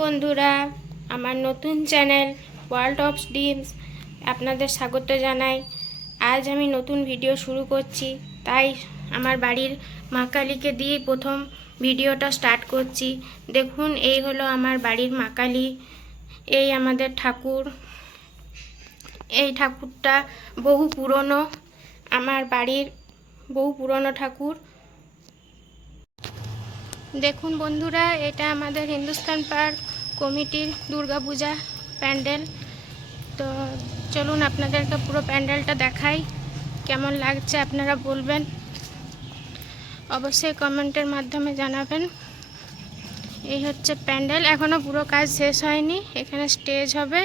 বন্ধুরা, আমার নতুন চ্যানেল ওয়ার্ল্ড অফ ড্রিমস আপনাদের স্বাগত জানাই। আজ আমি নতুন ভিডিও শুরু করছি, তাই আমার বাড়ির মা কালীকে দিয়ে প্রথম ভিডিওটা স্টার্ট করছি। দেখুন, এই হলো আমার বাড়ির মা কালী, এই আমাদের ঠাকুর। এই ঠাকুরটা বহু পুরনো, আমার বাড়ির বহু পুরনো ঠাকুর। দেখুন বন্ধুরা, এটা আমাদের হিন্দুস্তান পার্ক কমিটির দুর্গাপূজা প্যান্ডেল। তো চলুন আপনাদেরকে পুরো প্যান্ডেলটা দেখাই। কেমন লাগছে আপনারা বলবেন, অবশ্যই কমেন্টের মাধ্যমে জানাবেন। এই হচ্ছে প্যান্ডেল, এখনও পুরো কাজ শেষ হয়নি। এখানে স্টেজ হবে,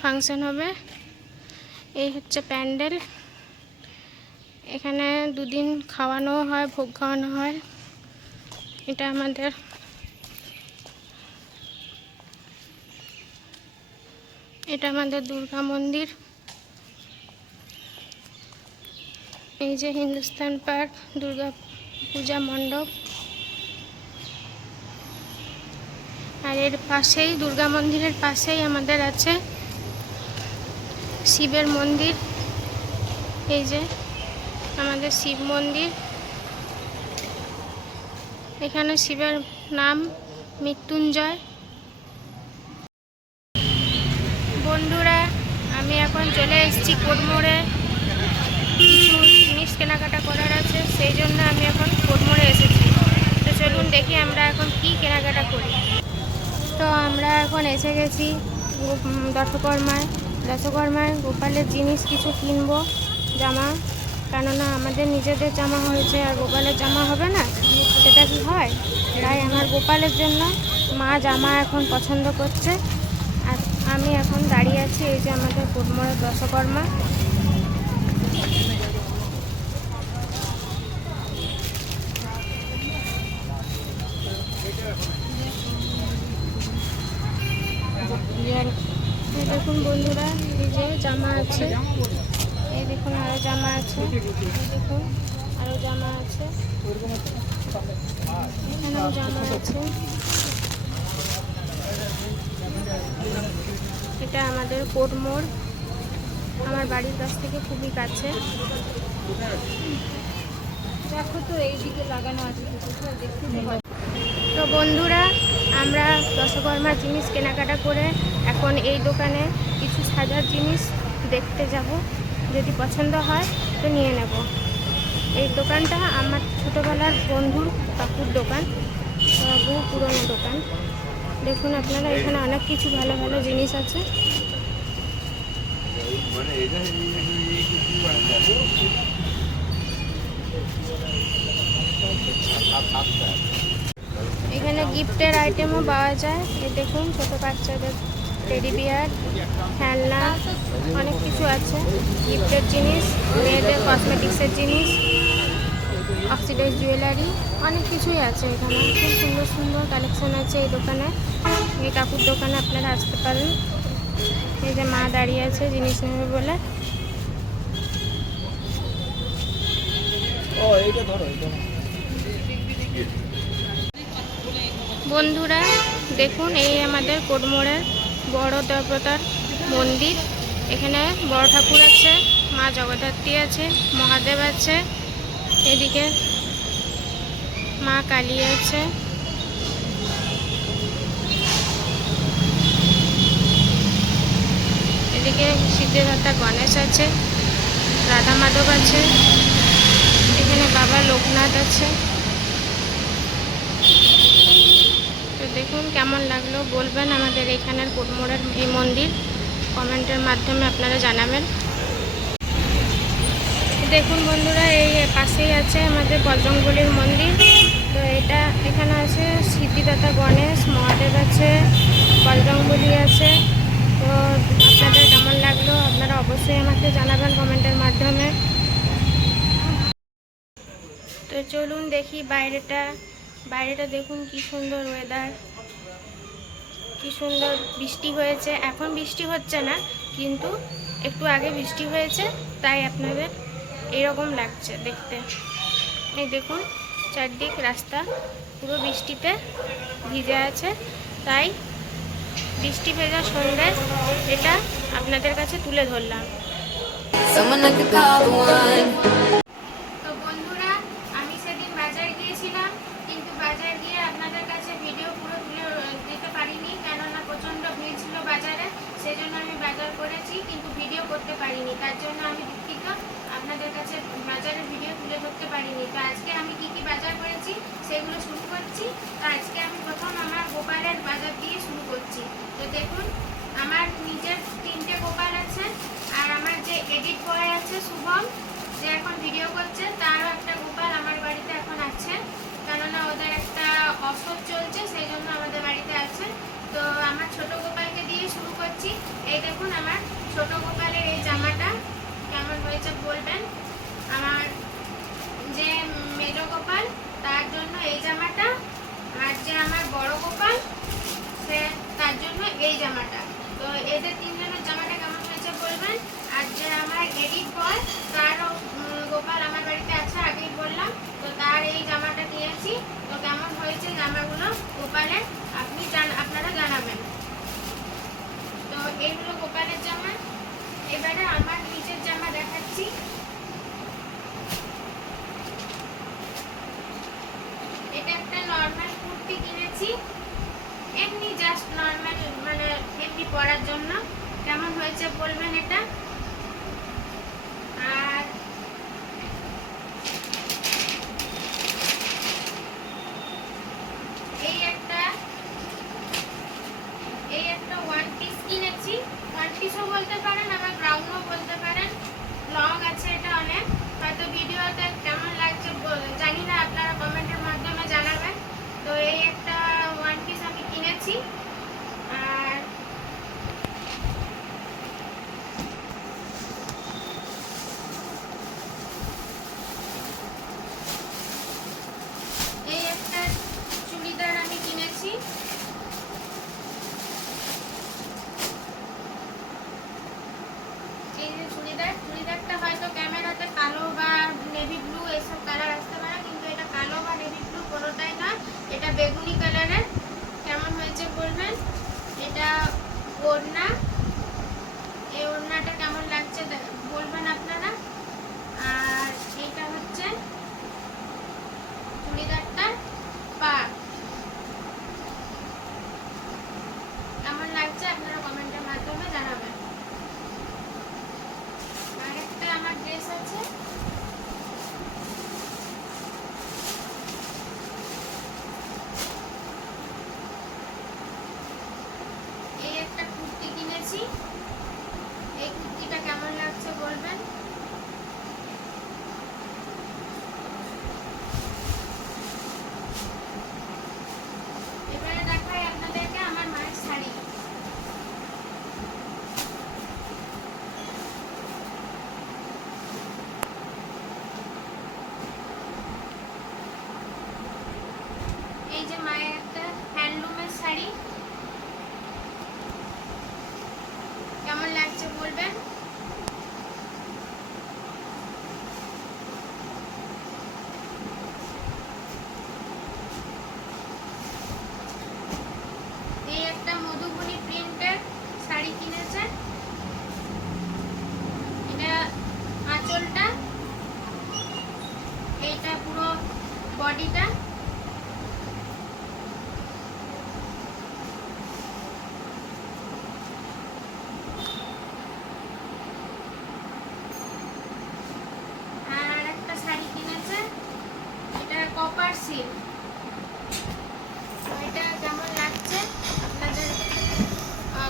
ফাংশন হবে। এই হচ্ছে প্যান্ডেল। এখানে দুদিন খাওয়ানো হয়, ভোগ খাওয়ানো হয়। এটা আমাদের দুর্গা মন্দির। এই যে হিন্দুস্তান পার্ক দুর্গা পূজা মণ্ডপ, আর এর পাশেই দুর্গা মন্দিরের পাশেই আমাদের আছে শিবের মন্দির। এই যে আমাদের শিব মন্দির। এখানে শিবের নাম মৃত্যুঞ্জয়। বন্ধুরা, আমি এখন চলে এসেছি কোটমোড়ে। কিছু জিনিস কেনাকাটা করার আছে, সেই জন্য আমি এখন কোটমোড়ে এসেছি। তো চলুন দেখি আমরা এখন কি কেনাকাটা করি। তো আমরা এখন এসে গেছি দশকর্মায় গোপালের জিনিস কিছু কিনবো, জামা। কেননা আমাদের নিজেদের জামা হয়েছে, আর গোপালের জামা হবে না, সেটা কি হয়? তাই আমার গোপালের জন্য মা জামা এখন পছন্দ করছে, আর আমি এখন দাঁড়িয়ে আছি। এই যে আমাদের কোটমোড়ের দশকর্মা। দেখুন বন্ধুরা, এই যে জামা আছে, এই দেখুন আরও জামা আছে, দেখুন আরও জামা আছে, এখানেও জামা আছে। এটা আমাদের কোটমোড়, আমার বাড়ির কাছ থেকে খুবই কাছে। দেখো তো এইদিকে লাগানো আছে। তো বন্ধুরা, আমরা দশকর্মার জিনিস কেনাকাটা করে এখন এই দোকানে কিছু সাজার জিনিস দেখতে যাব। যদি পছন্দ হয় তো নিয়ে নেব। এই দোকানটা আমার ছোটোবেলার বন্ধুর কাকুর দোকান, বহু পুরনো দোকান। দেখুন আপনারা, এখানে অনেক কিছু ভালো ভালো জিনিস আছে। এখানে গিফটের আইটেমও পাওয়া যায়। এই দেখুন, ছোটো বাচ্চাদের টেডি বিয়ার, খেলনা, অনেক কিছু আছে। গিফটের জিনিস, মেয়েদের কসমেটিক্সের জিনিস, অক্সিডাইজ জুয়েলারি, অনেক কিছুই আছে এখানে। খুব সুন্দর সুন্দর কালেকশন আছে এই দোকানে। এই কাকুর দোকানে আপনারা আসতে পারেন। এই যে মা দাঁড়িয়ে আছে জিনিস নেবে বলে। বন্ধুরা দেখুন, এই আমাদের কোটমোড়ের বড় দেবতার মন্দির। এখানে বড় ঠাকুর আছে, মা জগদ্ধাত্রী আছে, মহাদেব আছে, এদিকে মা কালী আছে। এদিকে সিদ্ধিদাতা গণেশ আছে, রাধা মাধব আছে, এখানে বাবা লোকনাথ আছে। তো দেখুন কেমন লাগলো বলবেন। আমাদের এখানের কোটমোড়ের এই মন্দির কমেন্টের মাধ্যমে আপনারা জানাবেন। দেখুন বন্ধুরা, এই পাশেই আছে আমাদের বজরংবলীর মন্দির। তো এখানে আছে সিদ্ধিদাতা গণেশ, মহাদেব আছে, বজরংবলী আছে। তো আপনাদের কেমন লাগলো আপনারা অবশ্যই আমাকে জানাবেন কমেন্টের মাধ্যমে। তো চলুন দেখি বাইরেটা দেখুন কি সুন্দর ওয়েদার, কি সুন্দর বৃষ্টি হয়েছে। এখন বৃষ্টি হচ্ছে না, কিন্তু একটু আগে বৃষ্টি হয়েছে, তাই আপনাদের এরকম লাগছে দেখতে। এই দেখুন চারদিক রাস্তা পুরো বৃষ্টিতে ভিজে আছে, তাই বৃষ্টি ভেজা সন্দেশ, এটা আপনাদের কাছে তুলে ধরলাম। তো বন্ধুরা, আমি সেদিন বাজার গিয়েছিলাম, কিন্তু বাজার গিয়ে আপনাদের কাছে ভিডিও পুরো তুলে দিতে পারিনি, কেননা প্রচণ্ড ভিড় ছিল বাজারে। সেই জন্য আমি বাজার করেছি কিন্তু ভিডিও করতে পারিনি, তার জন্য আমি দুঃখিত, আপনাদের কাছে বাজারের ভিডিও তুলে ধরতে পারিনি। তো আজকে আমি কি কি বাজার করেছি সেগুলো শুরু করছি। তো আজকে আমি প্রথম আমার গোপালের বাজার দিয়ে শুরু করছি। তো দেখুন, আমার নিজের 3টে গোপাল আছে, আর আমার যে এডিট বয় আছে শুভম, যে এখন ভিডিও করছে, তারও একটা গোপাল আমার বাড়িতে এখন আছে, কেননা ওদের একটা অসুখ চলছে, সেই জন্য আমাদের বাড়িতে আছে। তো আমার ছোট গোপালকে দিয়ে শুরু করছি। এই দেখুন, আমার ছোট গোপালের এই জামাটা কেমন হয়েছে বলবেন। আমার যে মেজ গোপাল, তার জন্য এই জামাটা, আর যে আমার বড় গোপাল, সে তার জন্য এই জামাটা। তো এদের 3জনের জামাটা কেমন হয়েছে বলবেন। আর যে আমার এডিট বয়, তারও গোপাল আমার বাড়িতে আছে, আগেই বললাম। তো তার এই জামাটা নিয়েছি। তো কেমন হয়েছে জামাগুলো গোপালের আপনারা জানাবেন। তো এইগুলো গোপালের জামা। এবারে আমার নিজের জামা দেখাচ্ছি। এটা একটা নর্মাল কুর্তি কিনেছি, এমনি জাস্ট নর্মাল, মানে এমনি পরার জন্য। কেমন হয়েছে বলবেন এটা। আর এই একটা ওয়ান পিস কিনেছি, ওয়ান পিসও বলতে পারেন, আবার গ্রাউন্ডও বলতে পারেন। লং আছে এটা অনেক, হয়তো ভিডিওতে কেমন লাগছে জানি না, আপনারা কমেন্টের মাধ্যমে জানাবেন। তো এই একটা ওয়ান পিস আমি কিনেছি। আর এই একটা চুড়িদার আমি কিনেছি। এই যে চুড়িদারটা হয়তো ক্যামেরাতে কালো বা নেভি ব্লু এসব কালার আসতে পারে, কিন্তু এটা কালো বা নেভি ব্লু কোনোটাই না, এটা বেগুনি কালারের। কেমন হয়েছে বলবেন। এটা ওড়না, এই ওড়নাটা কেমন লাগছে বলবেন আপনারা। আর এইটা হচ্ছে চুড়িদারটার পা, কেমন লাগছে আপনারা কমেন্টের মাধ্যমে জানাবেন। আর একটা আমার ড্রেস আছে, এই একটা কুর্তি কিনেছি, এই কুর্তিটা কেমন লাগছে বলবেন। এবারে দেখাই আপনাদেরকে আমার মায়ের শাড়ি। এই যে মায়ের একটা হ্যান্ডলুমের শাড়ি, কেমন লাগছে বলবেন। এই একটা মধুবনী প্রিন্টের শাড়ি কিনেছে, এটা আঁচলটা, এইটা পুরো বডিটা। আর একটা শাড়ি কিনেছে, এটা কপার সিল্ক। এটা কেমন লাগছে আপনাদের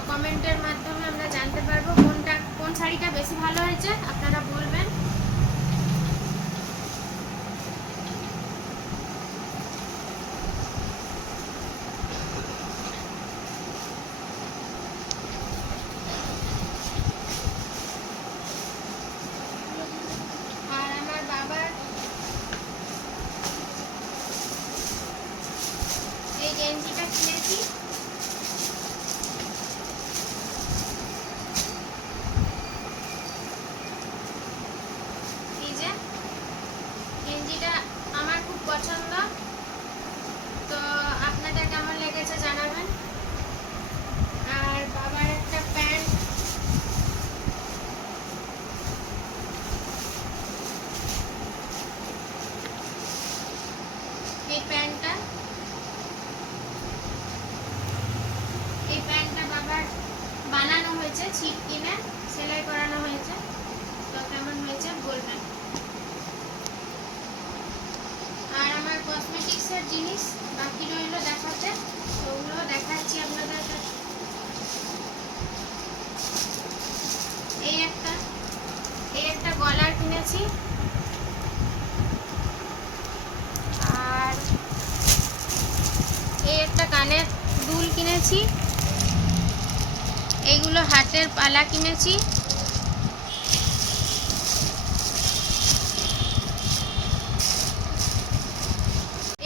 কমেন্টের মাধ্যমে আমরা জানতে পারবো, কোন শাড়িটা বেশি ভালো হয়েছে আপনারা বলবেন। আর আমার বাবার এই গেঞ্জিটা কিনেছি, এই যে গেঞ্জিটা আমার খুব পছন্দ। তো আপনাদের কেমন লেগেছে জানাবেন। আর হয়েছে, ছিট কিনে সেলাই করানো হয়েছে। তো কেমন হয়েছে বলবেন। আর আমার কসমেটিক্সের জিনিস বাকি রইলো দেখাতে, তো ওগুলো দেখাচ্ছি আপনাদের কাছে। এই একটা গলার কিনেছি, আর এই একটা কানের দুল কিনেছি, এইগুলো হাতের পালা কিনেছি,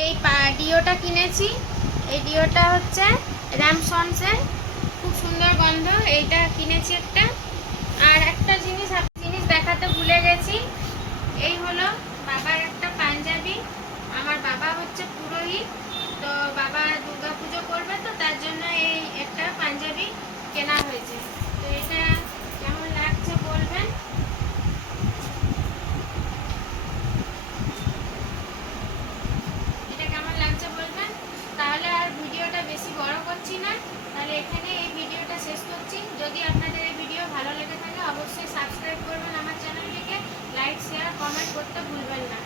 এই ডিওটা কিনেছি। এই ডিওটা হচ্ছে র্যামসন্সের, খুব সুন্দর গন্ধ, এইটা কিনেছি একটা। আর একটা জিনিস দেখাতে ভুলে গেছি, এই হলো বাবার একটা পাঞ্জাবি। আমার বাবা হচ্ছে পুরোহিত, তো বাবা দুর্গা পুজো করবে, তো তার জন্য এই একটা পাঞ্জাবি কেনা হয়েছে। তো এটা কেমন লাগছে বলবেন। এটা কেমন লাগছে বলবেন। তাহলে আর ভিডিওটা বেশি বড় করছি না, তাহলে এখানে এই ভিডিওটা শেষ করছি। যদি আপনাদের এই ভিডিও ভালো লেগে থাকে অবশ্যই সাবস্ক্রাইব করবেন আমার চ্যানেলটিকে, লাইক শেয়ার কমেন্ট করতে ভুলবেন না।